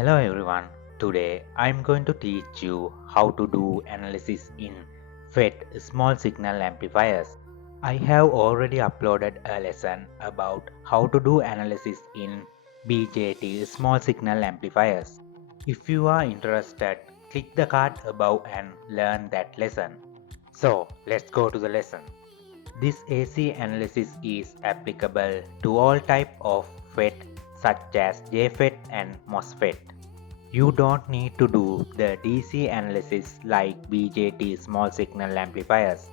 Hello everyone, today I'm going to teach you how to do analysis in FET small signal amplifiers. I have already uploaded a lesson about how to do analysis in BJT small signal amplifiers. If you are interested, click the card above and learn that lesson. So let's go to the lesson. This AC analysis is applicable to all type of FET such as JFET and MOSFET. You don't need to do the DC analysis like BJT small signal amplifiers.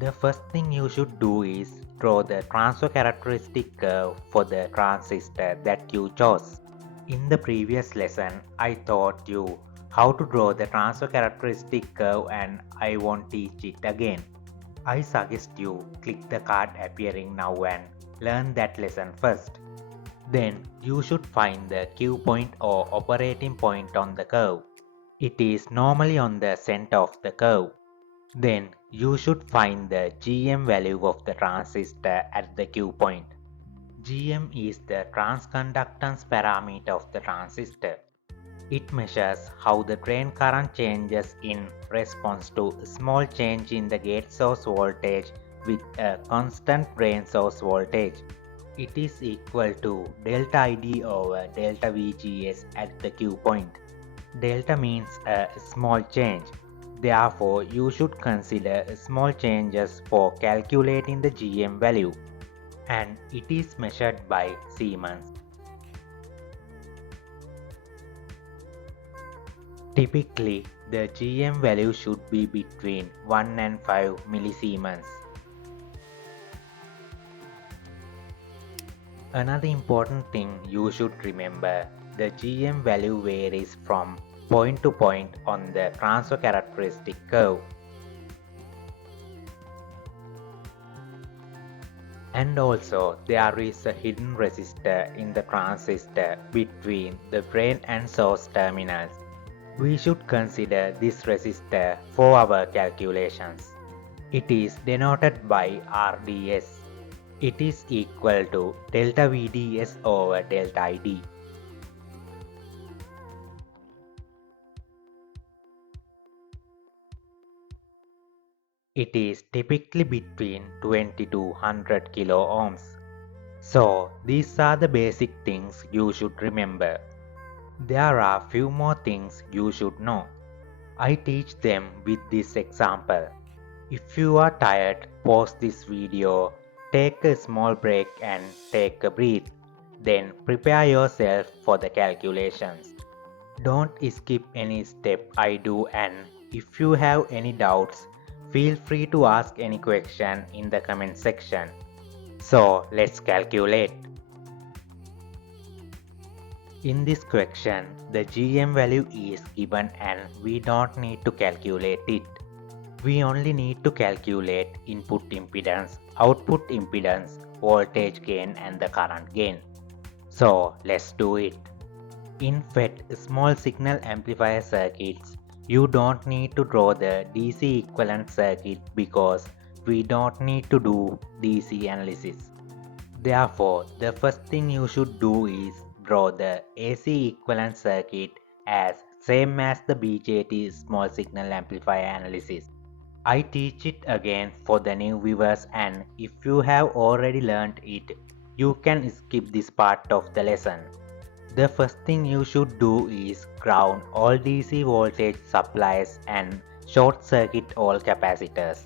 The first thing you should do is draw the transfer characteristic curve for the transistor that you chose. In the previous lesson, I taught you how to draw the transfer characteristic curve and I won't teach it again. I suggest you click the card appearing now and learn that lesson first. Then you should find the Q point or operating point on the curve. It is normally on the center of the curve. Then you should find the GM value of the transistor at the Q point. GM is the transconductance parameter of the transistor. It measures how the drain current changes in response to a small change in the gate source voltage with a constant drain source voltage. It is equal to delta ID over delta VGS at the Q point. Delta means a small change. Therefore, you should consider small changes for calculating the GM value. And it is measured by Siemens. Typically, the GM value should be between 1 and 5 millisiemens. Another important thing you should remember, the GM value varies from point to point on the transfer characteristic curve. And also, there is a hidden resistor in the transistor between the drain and source terminals. We should consider this resistor for our calculations. It is denoted by RDS. It is equal to delta VDS over delta ID. It is typically between 20 to 100 kilo ohms. So these are the basic things you should remember. There are few more things you should know. I teach them with this example. If you are tired, pause this video, take a small break and take a breath. Then prepare yourself for the calculations. Don't skip any step I do, and if you have any doubts, feel free to ask any question in the comment section. So let's calculate. In this question, the GM value is given and we don't need to calculate it. We only need to calculate input impedance, output impedance, voltage gain and the current gain. So let's do it. In FET small signal amplifier circuits, you don't need to draw the DC equivalent circuit because we don't need to do DC analysis. Therefore, the first thing you should do is draw the AC equivalent circuit as same as the BJT small signal amplifier analysis. I teach it again for the new viewers, and if you have already learned it, you can skip this part of the lesson. The first thing you should do is ground all DC voltage supplies and short circuit all capacitors.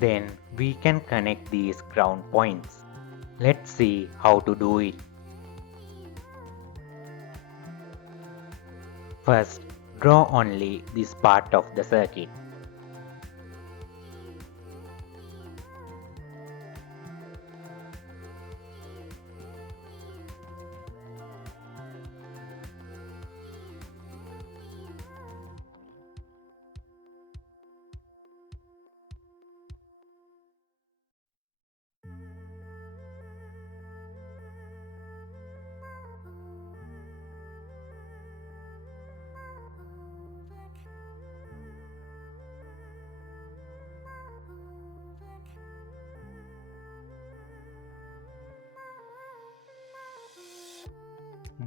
Then we can connect these ground points. Let's see how to do it. First, draw only this part of the circuit.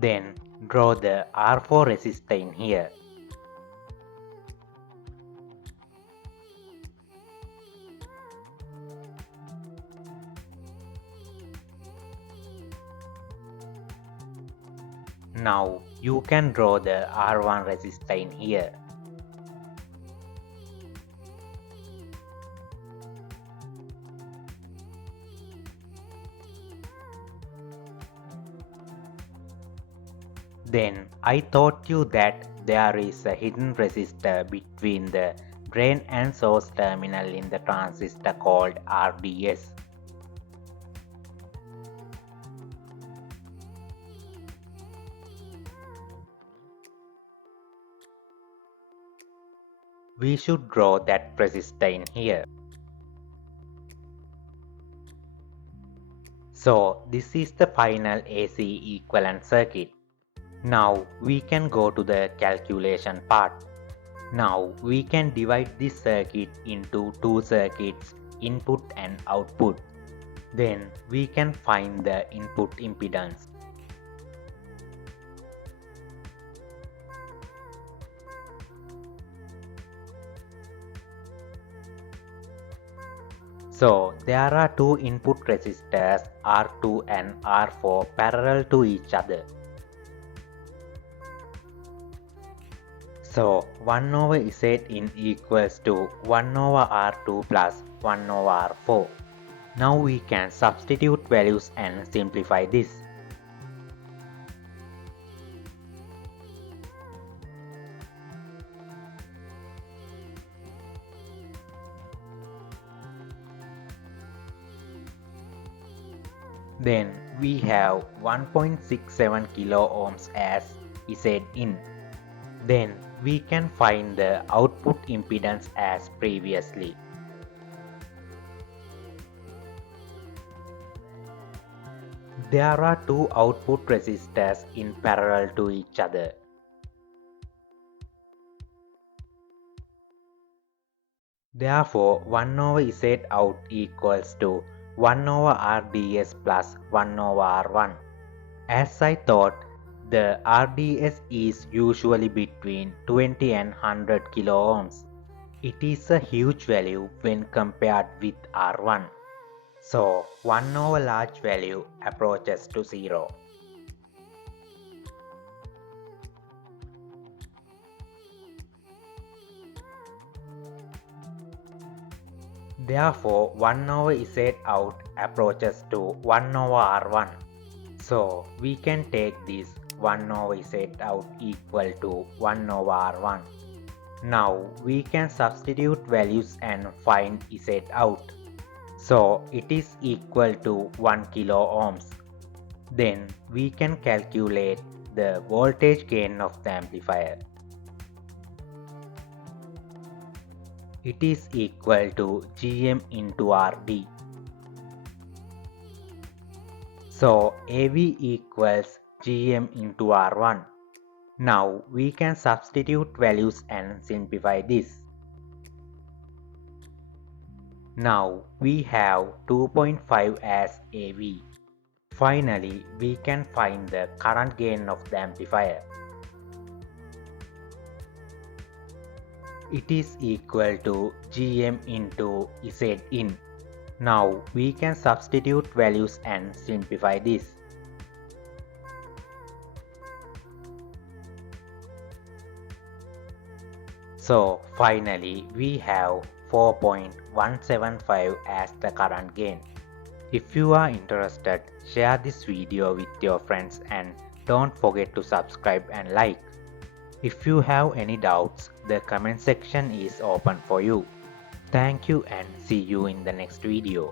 Then draw the R4 resistor in here. Now you can draw the R1 resistor in here. Then I taught you that there is a hidden resistor between the drain and source terminal in the transistor called RDS. We should draw that resistor in here. So this is the final AC equivalent circuit. Now we can go to the calculation part. Now we can divide this circuit into two circuits, input and output. Then we can find the input impedance. So there are two input resistors R2 and R4 parallel to each other. So 1 over Z in equals to 1 over R2 plus 1 over R4. Now we can substitute values and simplify this. Then we have 1.67 kilo ohms as Z in. Then we can find the output impedance as previously. There are two output resistors in parallel to each other. Therefore, 1 over Z out equals to 1 over RDS plus 1 over R1. As I thought, the RDS is usually between 20 and 100 kilo ohms. It is a huge value when compared with R1. So 1 over large value approaches to 0. Therefore 1 over Z out approaches to 1 over R1. So we can take this 1 over Z out equal to 1 over R1. Now we can substitute values and find Z out. So it is equal to 1 kilo ohms. Then we can calculate the voltage gain of the amplifier. It is equal to Gm into Rd. So AV equals Gm into R1. Now we can substitute values and simplify this. Now we have 2.5 as AV. Finally, we can find the current gain of the amplifier. It is equal to Gm into Z in. Now we can substitute values and simplify this. So finally we have 4.175 as the current gain. If you are interested, share this video with your friends and don't forget to subscribe and like. If you have any doubts, the comment section is open for you. Thank you and see you in the next video.